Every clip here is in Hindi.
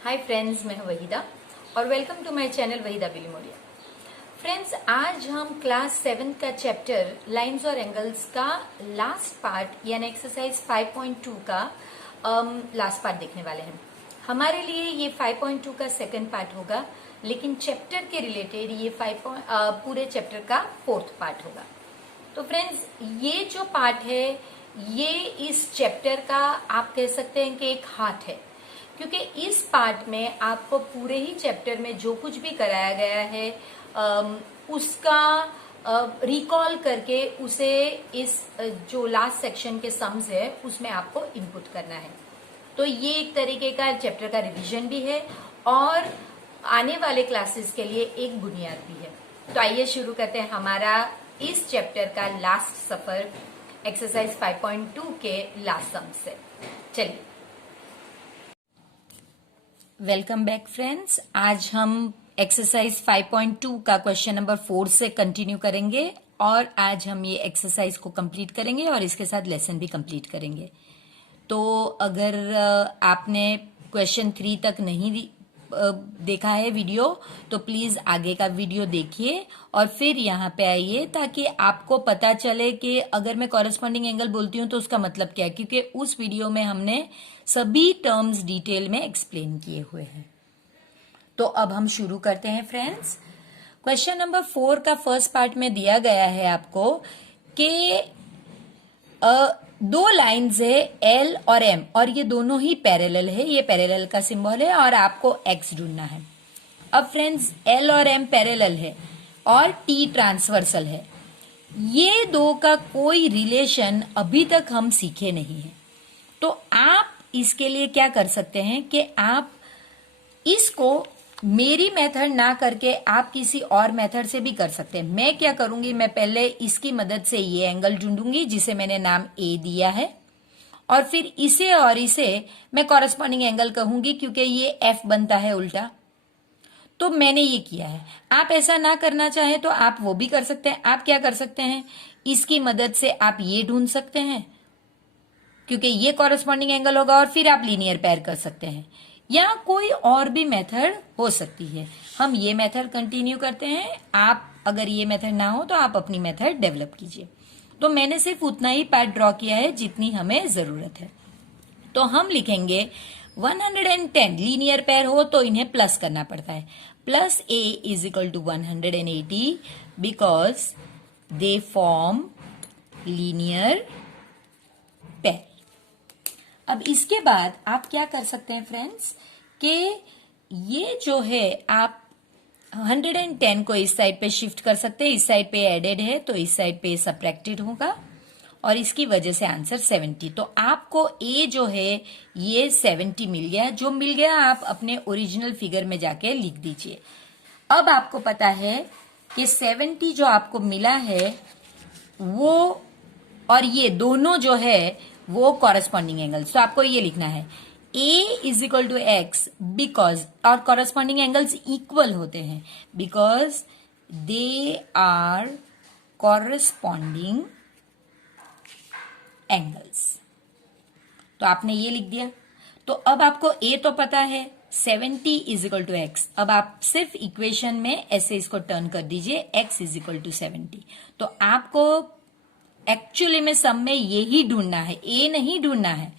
हाय फ्रेंड्स, मैं हूं वहीदा और welcome to my channel Waheeda Bilimoria. Friends, आज हम क्लास 7 का चैप्टर लाइंस और एंगल्स का लास्ट पार्ट यानी एक्सरसाइज 5.2 का लास्ट पार्ट देखने वाले हैं। हमारे लिए ये 5.2 का सेकंड पार्ट होगा, लेकिन चैप्टर के रिलेटेड ये पूरे चैप्टर का फोर्थ पार्ट होगा। तो फ्रेंड्स, ये जो पार्ट है ये इस चैप्टर का आप कह सकते हैं कि एक हार्ट है, क्योंकि इस पार्ट में आपको पूरे ही चैप्टर में जो कुछ भी कराया गया है उसका रिकॉल करके उसे इस जो लास्ट सेक्शन के सम्स है उसमें आपको इनपुट करना है। तो ये एक तरीके का चैप्टर का रिवीजन भी है और आने वाले क्लासेस के लिए एक बुनियाद भी है। तो आइए शुरू करते हैं हमारा इस चैप्टर का लास्ट सफर एक्सरसाइज 5.2 के लास्ट सम से। चलिए, वेलकम बैक फ्रेंड्स। आज हम एक्सरसाइज 5.2 का क्वेश्चन नंबर 4 से कंटिन्यू करेंगे और आज हम ये एक्सरसाइज को कंप्लीट करेंगे और इसके साथ लेसन भी कंप्लीट करेंगे। तो अगर आपने क्वेश्चन 3 तक नहीं देखा है वीडियो तो प्लीज आगे का वीडियो देखिए और फिर यहाँ पे आइए, ताकि आपको पता चले कि अगर मैं कॉरेस्पॉन्डिंग एंगल बोलती हूँ तो उसका मतलब क्या है, क्योंकि उस वीडियो में हमने सभी टर्म्स डिटेल में एक्सप्लेन किए हुए हैं। तो अब हम शुरू करते हैं फ्रेंड्स। क्वेश्चन नंबर 4 का फर्स्ट पार्ट में दिया गया है आपको कि दो लाइंस है एल और एम और ये दोनों ही पैरेलल है, ये पैरेलल का सिंबल है और आपको एक्स ढूंढना है। अब फ्रेंड्स, एल और एम पैरेलल है और टी ट्रांसवर्सल है। ये दो का कोई रिलेशन अभी तक हम सीखे नहीं है। तो आप इसके लिए क्या कर सकते हैं कि आप इसको मेरी मेथड ना करके आप किसी और मेथड से भी कर सकते हैं। मैं क्या करूंगी, मैं पहले इसकी मदद से ये एंगल ढूंढूंगी जिसे मैंने नाम ए दिया है और फिर इसे और इसे मैं कॉरेस्पॉन्डिंग एंगल कहूंगी, क्योंकि ये एफ बनता है उल्टा। तो मैंने ये किया है। आप ऐसा ना करना चाहें तो आप वो भी कर सकते हैं। आप क्या कर सकते हैं, इसकी मदद से आप ये ढूंढ सकते हैं क्योंकि ये कॉरेस्पॉन्डिंग एंगल होगा और फिर आप लीनियर पेयर कर सकते हैं, या कोई और भी मेथड हो सकती है। हम ये मेथड कंटिन्यू करते हैं। आप अगर ये मेथड ना हो तो आप अपनी मेथड डेवलप कीजिए। तो मैंने सिर्फ उतना ही पार्ट ड्रॉ किया है जितनी हमें जरूरत है। तो हम लिखेंगे 110 लीनियर पेयर हो तो इन्हें प्लस करना पड़ता है। Plus a is equal to 180 because they form linear pair. अब इसके बाद आप क्या कर सकते हैं फ्रेंड्स कि ये जो है आप 110 को इस साइड पे शिफ्ट कर सकते हैं। इस साइड पे एडेड है तो इस साइड पे सबट्रैक्टेड होगा और इसकी वजह से आंसर 70। तो आपको ए जो है ये 70 मिल गया। जो मिल गया आप अपने ओरिजिनल फिगर में जाके लिख दीजिए। अब आपको पता है कि 70 जो आपको मिला है वो और ये दोनों जो है वो कॉरेस्पॉन्डिंग एंगल्स। तो आपको ये लिखना है a is equal to x because, और कॉरेस्पॉन्डिंग एंगल्स इक्वल होते हैं because they are corresponding angles. तो आपने ये लिख दिया। तो अब आपको a तो पता है 70 इज इक्वल टू एक्स। अब आप सिर्फ इक्वेशन में ऐसे इसको टर्न कर दीजिए x इज इक्वल टू 70। तो आपको एक्चुअली में सम में यही ढूंढना है, ए नहीं ढूंढना है।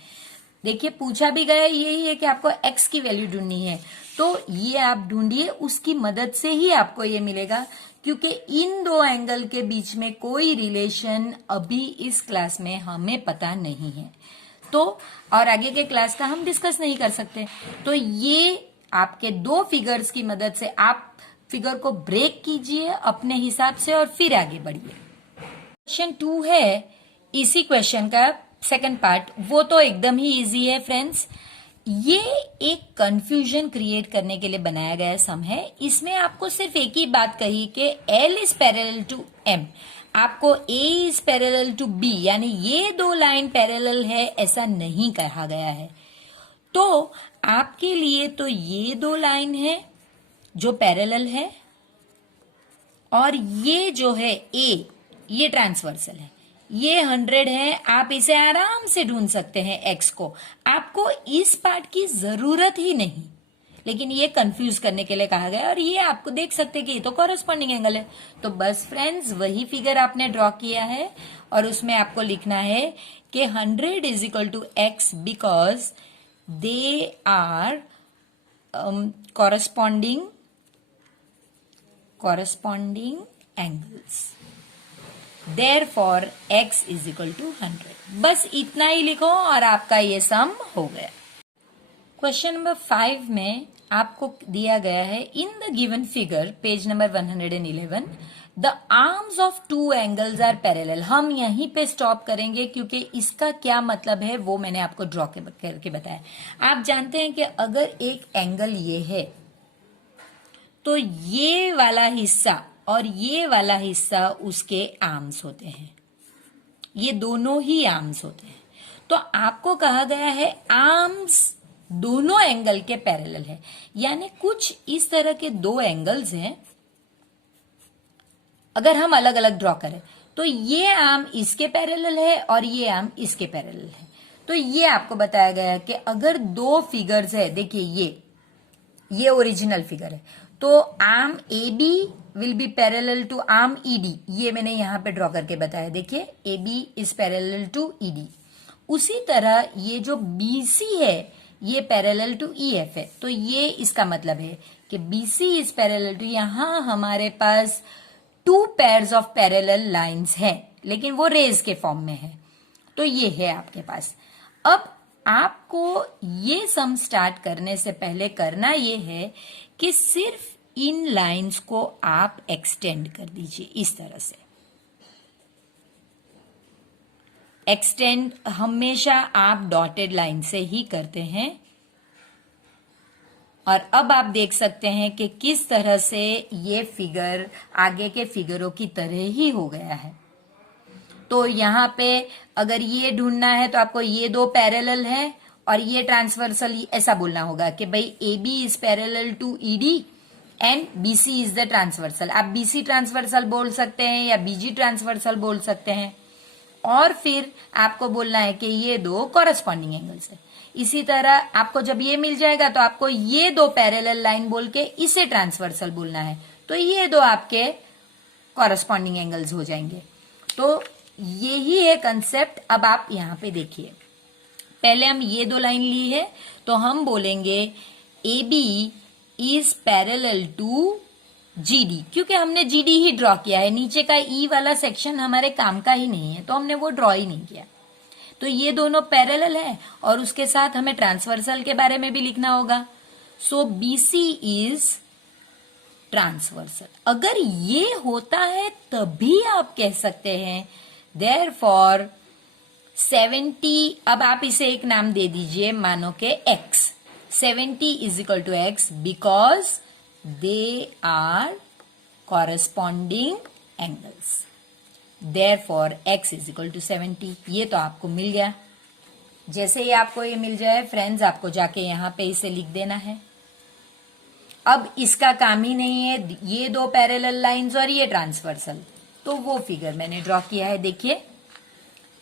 देखिए पूछा भी गया यही है कि आपको एक्स की वैल्यू ढूंढनी है, तो ये आप ढूंढिए, उसकी मदद से ही आपको ये मिलेगा, क्योंकि इन दो एंगल के बीच में कोई रिलेशन अभी इस क्लास में हमें पता नहीं है। तो और आगे के क्लास का हम डिस्कस नहीं कर सकते। तो ये आपके दो फिगर्स की मदद से आप फिगर को ब्रेक कीजिए अपने हिसाब से और फिर आगे बढ़िए। क्वेश्चन 2 है इसी क्वेश्चन का सेकंड पार्ट, वो तो एकदम ही इजी है फ्रेंड्स। ये एक कंफ्यूजन क्रिएट करने के लिए बनाया गया सम है। इसमें आपको सिर्फ एक ही बात कही कि L is parallel to M, आपको A is parallel to B, यानी ये दो लाइन पैरेलल है ऐसा नहीं कहा गया है। तो आपके लिए तो ये दो लाइन है जो पैरेलल है और ये जो है A ये ट्रांसवर्सल है। ये 100 है, आप इसे आराम से ढूंढ सकते हैं एक्स को। आपको इस पार्ट की जरूरत ही नहीं, लेकिन ये कंफ्यूज करने के लिए कहा गया, और ये आपको देख सकते हैं कि ये तो कॉरेस्पॉन्डिंग एंगल है। तो बस फ्रेंड्स वही फिगर आपने ड्रॉ किया है और उसमें आपको लिखना है कि 100 is equal to x because they are corresponding angles, therefore x is equal to 100। बस इतना ही लिखो और आपका ये सम हो गया। क्वेश्चन नंबर 5 में आपको दिया गया है in the given figure page number 111 the arms of two angles are parallel. हम यहीं पे स्टॉप करेंगे क्योंकि इसका क्या मतलब है वो मैंने आपको ड्रॉ करके बताया। आप जानते हैं कि अगर एक एंगल ये है तो ये वाला हिस्सा और ये वाला हिस्सा उसके आर्म्स होते हैं, ये दोनों ही आर्म्स होते हैं। तो आपको कहा गया है आर्म्स दोनों एंगल के पैरेलल है, यानी कुछ इस तरह के दो एंगल्स हैं। अगर हम अलग अलग ड्रॉ करें तो ये आर्म इसके पैरेलल है और ये आर्म इसके पैरेलल है। तो ये आपको बताया गया है कि अगर दो फिगर्स है, देखिए ये ओरिजिनल फिगर है, तो arm A B will be parallel to arm E D. ये मैंने यहां पे ड्रॉ करके बताया, देखिए A B is parallel to E D. उसी तरह ये जो बी सी है ये पैरेलल टू ई एफ है। तो ये इसका मतलब है कि B C is parallel to, यहां हमारे पास two pairs of parallel lines हैं, लेकिन वो रेज के फॉर्म में है। तो ये है आपके पास। अब आपको ये सम स्टार्ट करने से पहले करना ये है कि सिर्फ इन लाइंस को आप एक्सटेंड कर दीजिए इस तरह से। एक्सटेंड हमेशा आप डॉटेड लाइन से ही करते हैं। और अब आप देख सकते हैं कि किस तरह से ये फिगर आगे के फिगरों की तरह ही हो गया है। तो यहां पे अगर ये ढूंढना है तो आपको ये दो पैरेलल है और ये ट्रांसवर्सल, ऐसा बोलना होगा कि भाई A B is parallel to E D and B C is the transversal. आप बी सी ट्रांसवर्सल बोल सकते हैं या बीजी ट्रांसवर्सल बोल सकते हैं। और फिर आपको बोलना है कि ये दो कॉरेस्पॉन्डिंग एंगल्स है। इसी तरह आपको जब ये मिल जाएगा तो आपको ये दो पैरेलल लाइन बोल के इसे ट्रांसवर्सल बोलना है, तो ये दो आपके कॉरेस्पॉन्डिंग एंगल्स हो जाएंगे। तो यही है कंसेप्ट। अब आप यहां पे देखिए, पहले हम ये दो लाइन ली है तो हम बोलेंगे A B is parallel to G D, क्योंकि हमने जी डी ही ड्रॉ किया है। नीचे का ई वाला सेक्शन हमारे काम का ही नहीं है तो हमने वो ड्रॉ ही नहीं किया। तो ये दोनों पैरेलल है और उसके साथ हमें ट्रांसवर्सल के बारे में भी लिखना होगा। सो बी सी इज ट्रांसवर्सल। अगर ये होता है तभी आप कह सकते हैं देयरफॉर 70, अब आप इसे एक नाम दे दीजिए, मानो के x। 70 is equal to x because they are corresponding angles, therefore x is equal to 70। ये तो आपको मिल गया। जैसे ही आपको ये मिल जाए फ्रेंड्स, आपको जाके यहां पे इसे लिख देना है। अब इसका काम ही नहीं है, ये दो पैरेलल लाइंस और ये ट्रांसवर्सल, तो वो फिगर मैंने ड्रॉ किया है। देखिए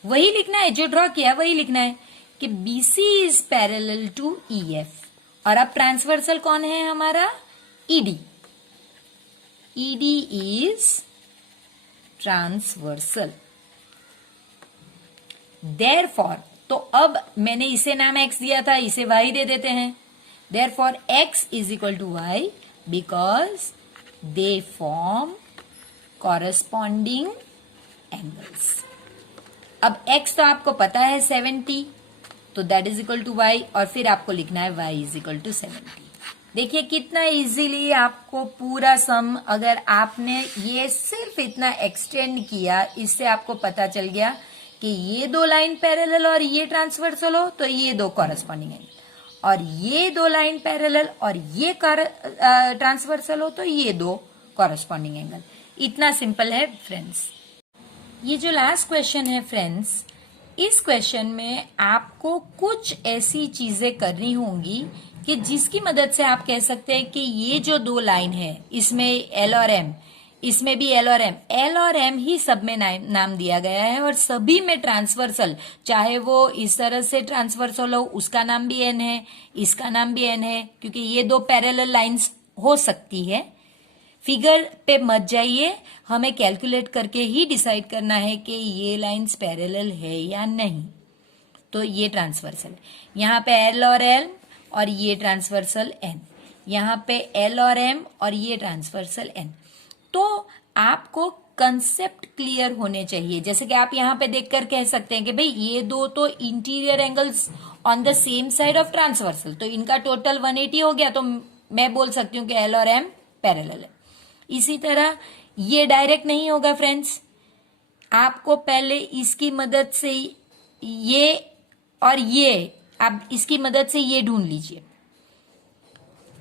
वही लिखना है, जो ड्रॉ किया वही लिखना है कि BC is parallel to EF। और अब ट्रांसवर्सल कौन है हमारा? ED। ED is transversal, therefore, तो अब मैंने इसे नाम x दिया था, इसे y दे देते हैं। Therefore x is equal to y because they form corresponding angles. अब x तो आपको पता है 70, तो that is equal to y, और फिर आपको लिखना है y इज इक्वल टू 70। देखिए कितना इजीली आपको पूरा सम, अगर आपने ये सिर्फ इतना एक्सटेंड किया, इससे आपको पता चल गया कि ये दो लाइन पैरेलल और ये ट्रांसवर्सल हो तो ये दो कॉरेस्पॉन्डिंग एंगल, और ये दो लाइन पैरेलल और ये ट्रांसवर्सल हो तो ये दो कॉरेस्पॉन्डिंग एंगल। इतना सिंपल है फ्रेंड्स। ये जो लास्ट क्वेश्चन है फ्रेंड्स, इस क्वेश्चन में आपको कुछ ऐसी चीजें करनी होंगी कि जिसकी मदद से आप कह सकते हैं कि ये जो दो लाइन है, इसमें L और M, इसमें भी एल और एम ही सब में नाम दिया गया है और सभी में ट्रांसवर्सल, चाहे वो इस तरह से ट्रांसवर्सल हो, उसका नाम भी एन है, इसका नाम भी एन है, क्योंकि ये दो पैरेलल लाइंस हो सकती है। फिगर पे मत जाइए, हमें कैलकुलेट करके ही डिसाइड करना है कि ये लाइंस पैरेलल है या नहीं। तो ये ट्रांसवर्सल है, यहाँ पे एल और एल और ये ट्रांसवर्सल एन, यहाँ पे एल और एम और ये ट्रांसवर्सल एन। तो आपको कंसेप्ट क्लियर होने चाहिए। जैसे कि आप यहाँ पे देखकर कह सकते हैं कि भाई ये दो तो interior angles on the same side of transversal, तो इनका टोटल 180 हो गया, तो मैं बोल सकती हूँ कि एल और एम पैरेलल है। इसी तरह ये डायरेक्ट नहीं होगा फ्रेंड्स, आपको पहले इसकी मदद से ये और ये, आप इसकी मदद से ये ढूंढ लीजिए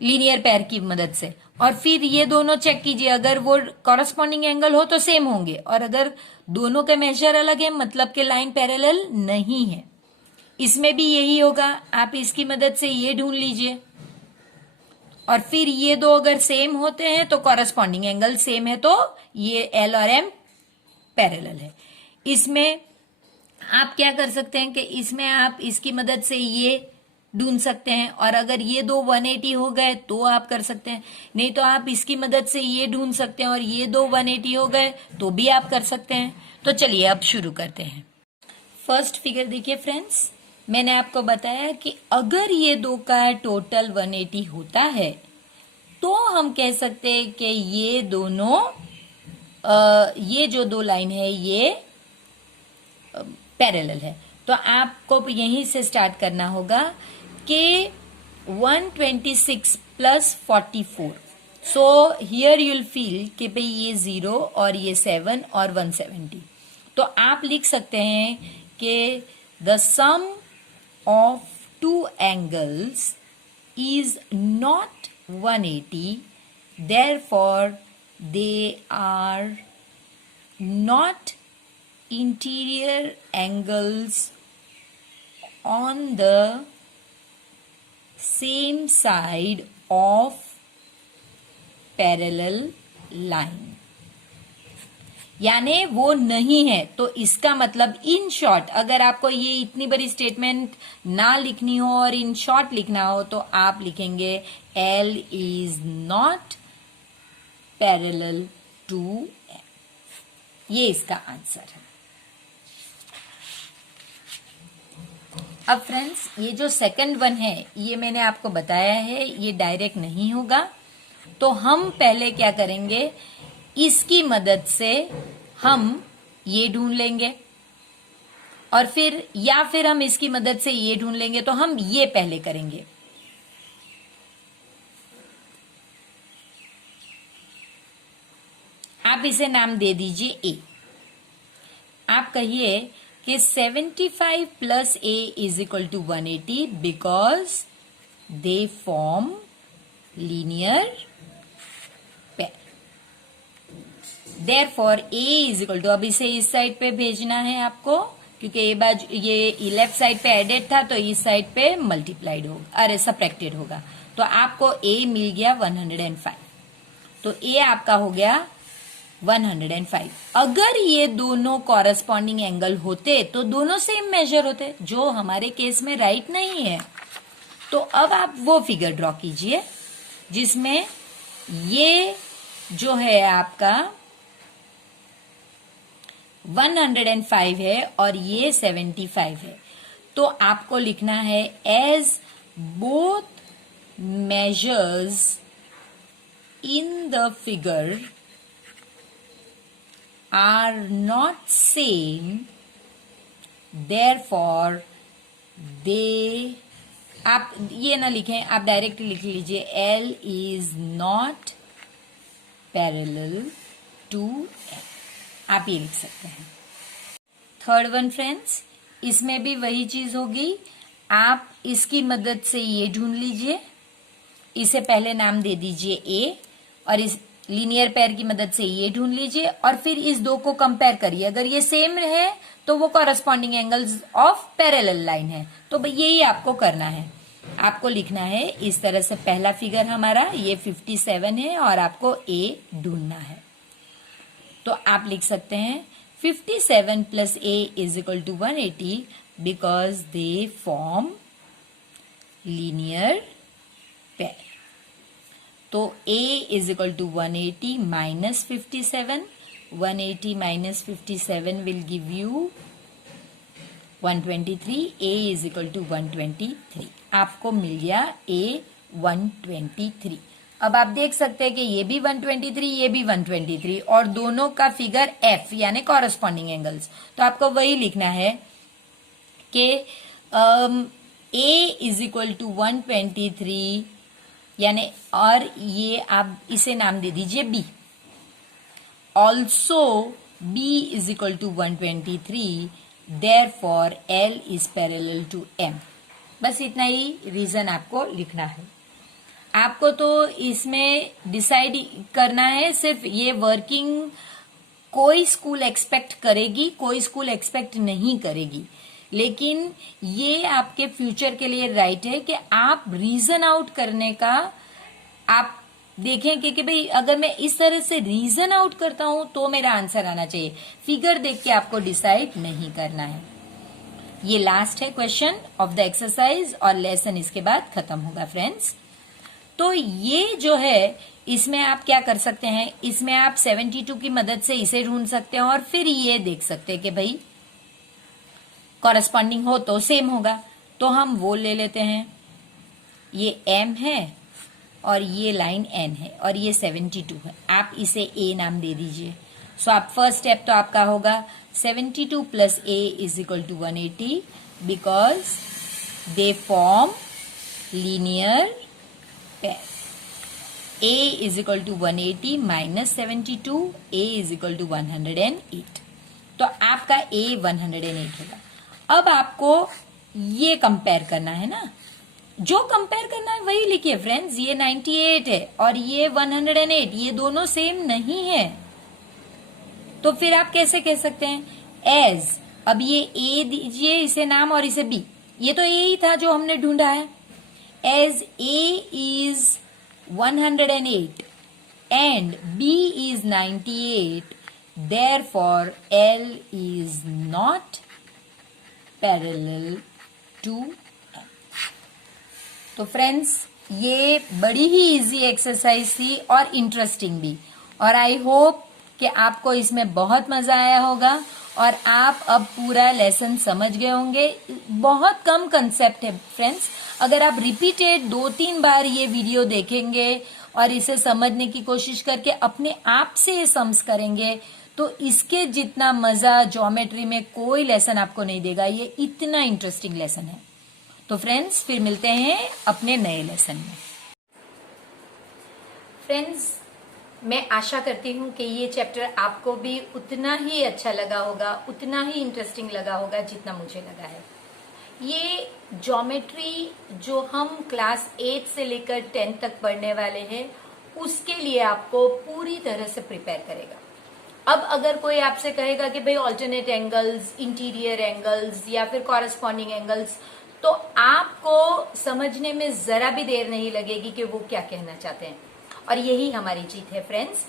लीनियर पेयर की मदद से, और फिर ये दोनों चेक कीजिए, अगर वो कॉरस्पॉन्डिंग एंगल हो तो सेम होंगे, और अगर दोनों के मेजर अलग है मतलब कि लाइन पैरेलल नहीं है। इसमें भी यही होगा, आप इसकी मदद से ये ढूंढ लीजिए, और फिर ये दो अगर सेम होते हैं तो कॉरस्पॉन्डिंग एंगल सेम है, तो ये एल और एम पैरेलल है। इसमें आप क्या कर सकते हैं कि इसमें आप इसकी मदद से ये ढूंढ सकते हैं, और अगर ये दो 180 हो गए तो आप कर सकते हैं, नहीं तो आप इसकी मदद से ये ढूंढ सकते हैं और ये दो 180 हो गए तो भी आप कर सकते हैं। तो चलिए अब शुरू करते हैं। फर्स्ट फिगर देखिए फ्रेंड्स, मैंने आपको बताया कि अगर ये दो का टोटल 180 होता है तो हम कह सकते हैं कि ये दोनों ये जो दो लाइन है ये पैरेलल है। तो आपको यहीं से स्टार्ट करना होगा कि 126 plus 44, so here you'll feel कि भाई ये 0 और ये 7 और 170। तो आप लिख सकते हैं कि the sum of two angles is not 180, therefore they are not interior angles on the same side of parallel line। यानी वो नहीं है, तो इसका मतलब इन शॉर्ट, अगर आपको ये इतनी बड़ी स्टेटमेंट ना लिखनी हो और इन शॉर्ट लिखना हो तो आप लिखेंगे L is not parallel to M। ये इसका आंसर है। अब फ्रेंड्स ये जो सेकंड वन है ये मैंने आपको बताया है ये डायरेक्ट नहीं होगा, तो हम पहले क्या करेंगे, इसकी मदद से हम ये ढूंढ लेंगे, और फिर या फिर हम इसकी मदद से ये ढूंढ लेंगे, तो हम ये पहले करेंगे। आप इसे नाम दे दीजिए ए। आप कहिए कि 75 plus a is equal to 180 because they form linear pair. Therefore a is equal to, अब इसे इस साइड पे भेजना है आपको, क्योंकि ये बाजू ये लेफ्ट साइड पे एडेड था तो इस साइड पे मल्टीप्लाइड होगा, अरे सब्ट्रैक्टेड होगा, तो आपको ए मिल गया 105। तो ए आपका हो गया 105। अगर ये दोनों कॉरस्पॉन्डिंग एंगल होते तो दोनों सेम मेजर होते, जो हमारे केस में राइट नहीं है। तो अब आप वो फिगर ड्रॉ कीजिए जिसमें ये जो है आपका 105 है और ये 75 है। तो आपको लिखना है as both measures in the figure are not same, therefore they, आप ये ना लिखें, आप डायरेक्ट लिख लीजिए L is not parallel to M। आप ये लिख सकते हैं। थर्ड वन फ्रेंड्स, इसमें भी वही चीज होगी, आप इसकी मदद से ये ढूंढ लीजिए, इसे पहले नाम दे दीजिए A, और इस लीनियर पेयर की मदद से ये ढूंढ लीजिए, और फिर इस दो को कंपेयर करिए, अगर ये सेम है तो वो corresponding angles of parallel line है। तो यही आपको करना है, आपको लिखना है इस तरह से। पहला फिगर हमारा ये 57 है और आपको ए ढूंढना है। तो आप लिख सकते हैं 57 plus a is equal to 180 because they form linear pair. तो a is equal to 180 minus 57, 180 minus 57 will give you 123, a is equal to 123। आपको मिल गया a 123। अब आप देख सकते हैं कि ये भी 123, ये भी 123 और दोनों का फिगर f यानी कॉरस्पॉन्डिंग एंगल्स। तो आपको वही लिखना है कि a इज इक्वल टू 123 यानी, और ये आप इसे नाम दे दीजिए b। Also b is equal to 123, therefore l is parallel to m। बस इतना ही रीजन आपको लिखना है। आपको तो इसमें डिसाइड करना है सिर्फ ये वर्किंग कोई स्कूल एक्सपेक्ट करेगी, कोई स्कूल एक्सपेक्ट नहीं करेगी, लेकिन ये आपके फ्यूचर के लिए राइट है कि आप रीजन आउट करने का आप देखें कि भाई अगर मैं इस तरह से रीजन आउट करता हूं तो मेरा आंसर आना चाहिए। फिगर देख के आपको डिसाइड नहीं करना है। ये लास्ट है क्वेश्चन ऑफ द एक्सरसाइज और लेसन इसके बाद खत्म होगा फ्रेंड्स। तो ये जो है इसमें आप क्या कर सकते हैं, इसमें आप 72 की मदद से इसे ढूंढ सकते हैं और फिर ये देख सकते हैं कि भाई कॉरेस्पॉन्डिंग हो तो सेम होगा। तो हम वो ले लेते हैं, ये m है और ये लाइन n है और ये 72 है। आप इसे a नाम दे दीजिए। सो आप फर्स्ट स्टेप तो आपका होगा 72 plus a is equal to 180 because they form linear pair. a is equal to 180 minus 72, a is equal to 108। तो आपका a 108 होगा। अब आपको ये कंपेयर करना है ना, जो कंपेयर करना है वही लिखिए फ्रेंड्स। ये 98 है और ये 108, ये दोनों सेम नहीं है। तो फिर आप कैसे कह सकते हैं एज, अब ये a दीजिए इसे नाम और इसे b, ये तो a ही था जो हमने ढूंढा है। As a is 108 and b is 98, therefore l is not parallel to m। तो फ्रेंड्स ये बड़ी ही इजी एक्सरसाइज थी और इंटरेस्टिंग भी, और आई होप कि आपको इसमें बहुत मजा आया होगा और आप अब पूरा लेसन समझ गए होंगे। बहुत कम कंसेप्ट है फ्रेंड्स। अगर आप रिपीटेड 2-3 बार ये वीडियो देखेंगे और इसे समझने की कोशिश करके अपने आप से ये सम्स करेंगे तो इसके जितना मजा ज्योमेट्री में कोई लेसन आपको नहीं देगा। ये इतना इंटरेस्टिंग लेसन है। तो फ्रेंड्स फिर मिलते हैं अपने नए लेसन में। फ्रेंड्स मैं आशा करती हूँ कि ये चैप्टर आपको भी उतना ही अच्छा लगा होगा, उतना ही इंटरेस्टिंग लगा होगा जितना मुझे लगा है। ये ज्योमेट्री जो हम क्लास 8 से लेकर 10 तक पढ़ने वाले हैं उसके लिए आपको पूरी तरह से प्रिपेयर करेगा। अब अगर कोई आपसे कहेगा कि भाई ऑल्टरनेट एंगल्स, इंटीरियर एंगल्स या फिर कॉरेस्पॉन्डिंग एंगल्स, तो आपको समझने में जरा भी देर नहीं लगेगी कि वो क्या कहना चाहते हैं। और यही हमारी जीत है फ्रेंड्स।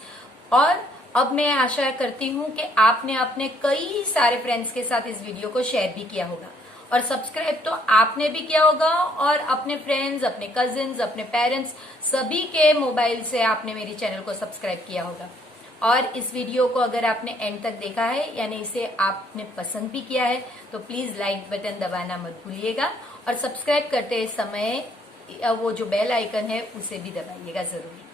और अब मैं आशा करती हूँ कि आपने अपने कई सारे फ्रेंड्स के साथ इस वीडियो को शेयर भी किया होगा और सब्सक्राइब तो आपने भी किया होगा और अपने फ्रेंड्स, अपने कजिन्स, अपने पेरेंट्स सभी के मोबाइल से आपने मेरी चैनल को सब्सक्राइब किया होगा। और इस वीडियो को अगर आपने एंड तक देखा है यानी इसे आपने पसंद भी किया है तो प्लीज लाइक बटन दबाना मत भूलिएगा और सब्सक्राइब करते समय वो जो बेल आइकन है उसे भी दबाइएगा जरूरी।